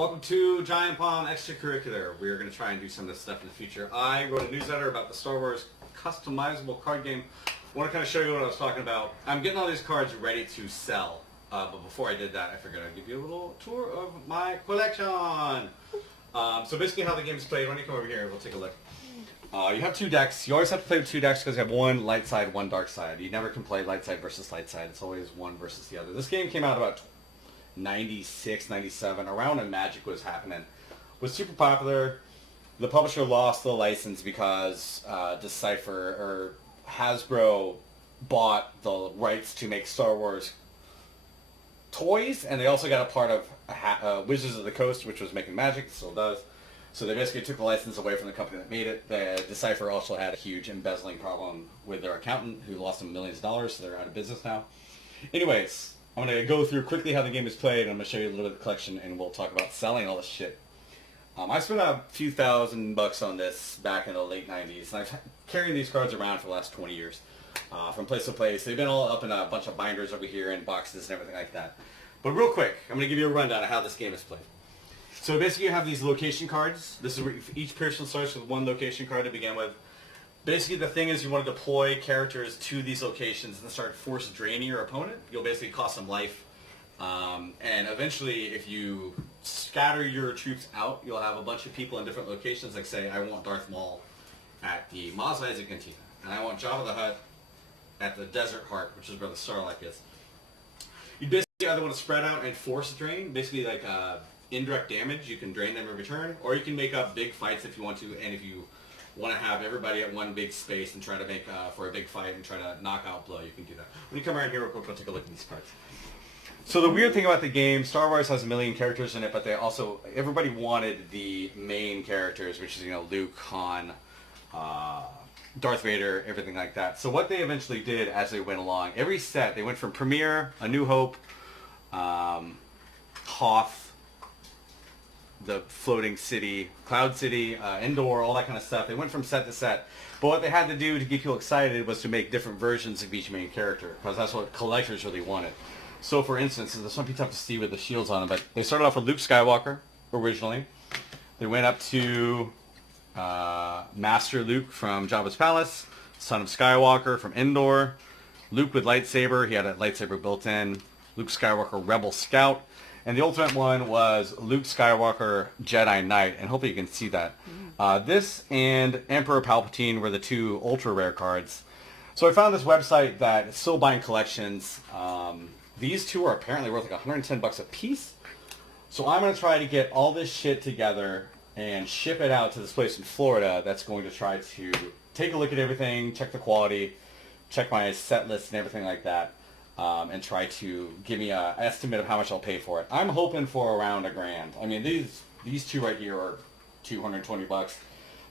Welcome to Giant Bomb Extracurricular. We are going to try and do some of this stuff in the future. I wrote a newsletter about the Star Wars customizable card game. I want to kind of show you what I was talking about. I'm getting all these cards ready to sell. But before I did that, I figured I'd give you a little tour of my collection. So basically how the game is played, why don't you come over here and we'll take a look. You have two decks. You always have to play with two decks because you have one light side, one dark side. You never can play light side versus light side. It's always one versus the other. This game came out about 96, 97, around when Magic was happening. Was super popular. The publisher lost the license because Decipher or Hasbro bought the rights to make Star Wars toys, and they also got a part of Wizards of the Coast, which was making Magic. It still does. So they basically took the license away from the company that made it. The Decipher also had a huge embezzling problem with their accountant, who lost them millions of dollars, so they're out of business now. Anyways, I'm going to go through quickly how the game is played, and I'm going to show you a little bit of the collection, and we'll talk about selling all this shit. I spent a few $1,000s on this back in the late 90s, and I've carried these cards around for the last 20 years, from place to place. They've been all up in a bunch of binders over here and boxes and everything like that. But real quick, I'm going to give you a rundown of how this game is played. So basically you have these location cards. This is where each person starts with one location card to begin with. Basically the thing is you want to deploy characters to these locations and start force draining your opponent. You'll basically cost them life. And eventually if you scatter your troops out, you'll have a bunch of people in different locations. Like say I want Darth Maul at the Mos Eisley Cantina. And I want Jabba the Hutt at the Desert Heart, which is where the Sarlacc is. You basically either want to spread out and force drain, basically like indirect damage. You can drain them every turn, or you can make up big fights if you want to, and if you want to have everybody at one big space and try to make for a big fight and try to knock out blow, you can do that. When you come around here real quick, we'll take a look at these cards. So the weird thing about the game, Star Wars has a million characters in it, but they also, everybody wanted the main characters, which is, Luke, Han, Darth Vader, everything like that. So what they eventually did as they went along, every set, they went from Premiere, A New Hope, Hoth, the floating city, Cloud City, Endor, all that kind of stuff. They went from set to set. But what they had to do to get people excited was to make different versions of each main character, because that's what collectors really wanted. So for instance, this might be tough to see with the shields on them, but they started off with Luke Skywalker originally. They went up to Master Luke from Jabba's Palace, Son of Skywalker from Endor, Luke with lightsaber, he had a lightsaber built in, Luke Skywalker Rebel Scout, and the ultimate one was Luke Skywalker Jedi Knight, and hopefully you can see that. This and Emperor Palpatine were the two ultra rare cards. So I found this website that is still buying collections. These two are apparently worth like $110 a piece. So I'm going to try to get all this shit together and ship it out to this place in Florida that's going to try to take a look at everything, check the quality, check my set list and everything like that. And try to give me an estimate of how much I'll pay for it. I'm hoping for around $1,000. I mean, these two right here are $220.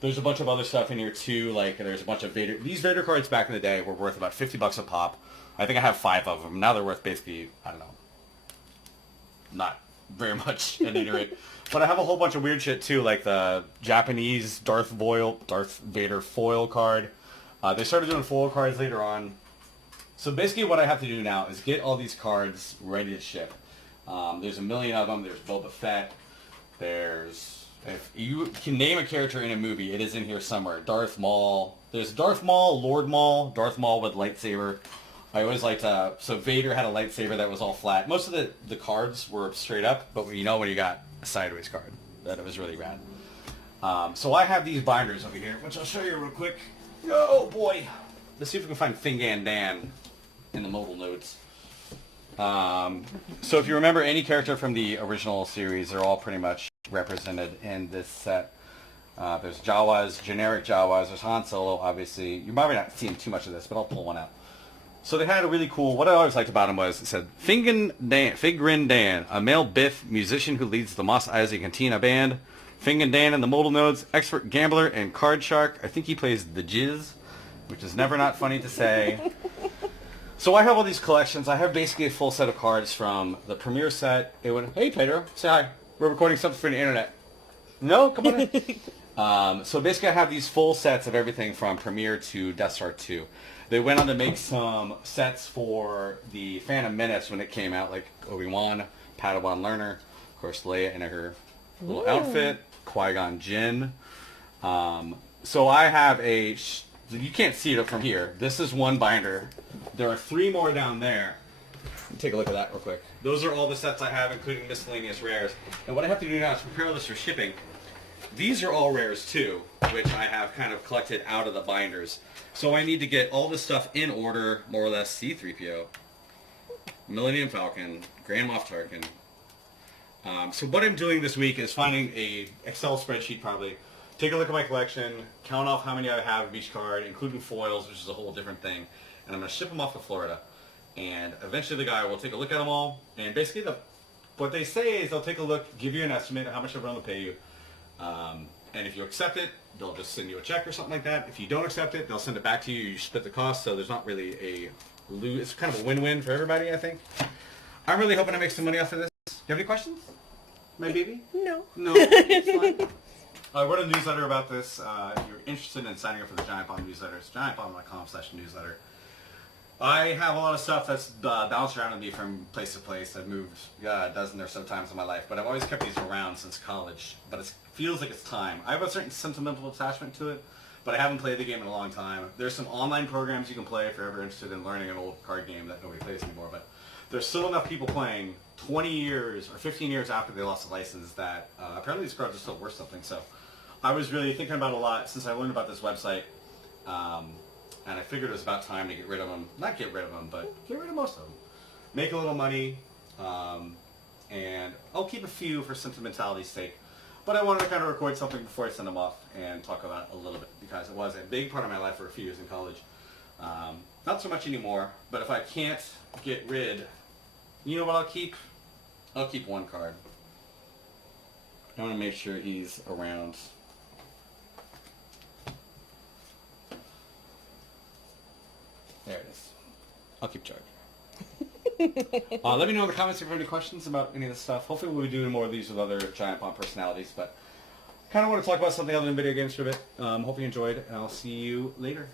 There's a bunch of other stuff in here too. Like there's a bunch of Vader. These Vader cards back in the day were worth about $50 a pop. I think I have 5 of them. Now they're worth basically, I don't know, not very much at any rate. But I have a whole bunch of weird shit too, like the Japanese Darth Vader foil card. They started doing foil cards later on. So basically what I have to do now is get all these cards ready to ship. There's a million of them. There's Boba Fett. If you can name a character in a movie, it is in here somewhere. Darth Maul. There's Darth Maul, Lord Maul, Darth Maul with lightsaber. I always liked, so Vader had a lightsaber that was all flat. Most of the cards were straight up, but when you got a sideways card, that it was really rad. So I have these binders over here, which I'll show you real quick. Oh boy. Let's see if we can find Fingan Dan in the mobile notes. So if you remember any character from the original series, they're all pretty much represented in this set. There's Jawas, generic Jawas. There's Han Solo, obviously. You're probably not seeing too much of this, but I'll pull one out. So they had a really cool, what I always liked about him was, it said, Fingrin Dan, a male Biff musician who leads the Mos Eisley Cantina band. Fingan Dan in the modal nodes, expert gambler and card shark. I think he plays the Jizz, which is never not funny to say. So I have all these collections. I have basically a full set of cards from the premiere set. Hey Pedro, say hi. We're recording something for the internet. No, come on in. So basically I have these full sets of everything from premiere to Death Star 2. They went on to make some sets for the Phantom Menace when it came out, like Obi-Wan, Padawan Learner, of course Leia in her little outfit, Qui-Gon Jinn. So I have you can't see it from here. This is one binder. There are 3 more down there. Take a look at that real quick. Those are all the sets I have, including miscellaneous rares. And what I have to do now is prepare this for shipping. These are all rares too, which I have kind of collected out of the binders. So I need to get all this stuff in order, more or less. C-3PO, Millennium Falcon, Grand Moff Tarkin. So what I'm doing this week is finding a Excel spreadsheet probably, take a look at my collection, count off how many I have of each card, including foils, which is a whole different thing, and I'm going to ship them off to Florida. And eventually the guy will take a look at them all, and basically what they say is they'll take a look, give you an estimate of how much they're willing to pay you, and if you accept it, they'll just send you a check or something like that. If you don't accept it, they'll send it back to you, you split the cost, so there's not really a lose. It's kind of a win-win for everybody, I think. I'm really hoping to make some money off of this. Do you have any questions? My baby? No. No? It's fine. I wrote a newsletter about this. If you're interested in signing up for the Giant Bomb newsletter, it's giantbomb.com/newsletter. I have a lot of stuff that's bounced around with me from place to place. I've moved a dozen or so times in my life, but I've always kept these around since college. But it feels like it's time. I have a certain sentimental attachment to it, but I haven't played the game in a long time. There's some online programs you can play if you're ever interested in learning an old card game that nobody plays anymore. But there's still enough people playing 20 years or 15 years after they lost the license that apparently these cards are still worth something. So I was really thinking about it a lot since I learned about this website. And I figured it was about time to get rid of them. Not get rid of them, but get rid of most of them. Make a little money, and I'll keep a few for sentimentality's sake. But I wanted to kind of record something before I send them off and talk about it a little bit, because it was a big part of my life for a few years in college. Not so much anymore, but if I can't get rid, you know what I'll keep? I'll keep one card. I want to make sure he's around. There it is. I'll keep charge. Let me know in the comments if you have any questions about any of this stuff. Hopefully we'll be doing more of these with other Giant Bomb personalities, but kind of want to talk about something other than video games for a bit. Hope you enjoyed, and I'll see you later.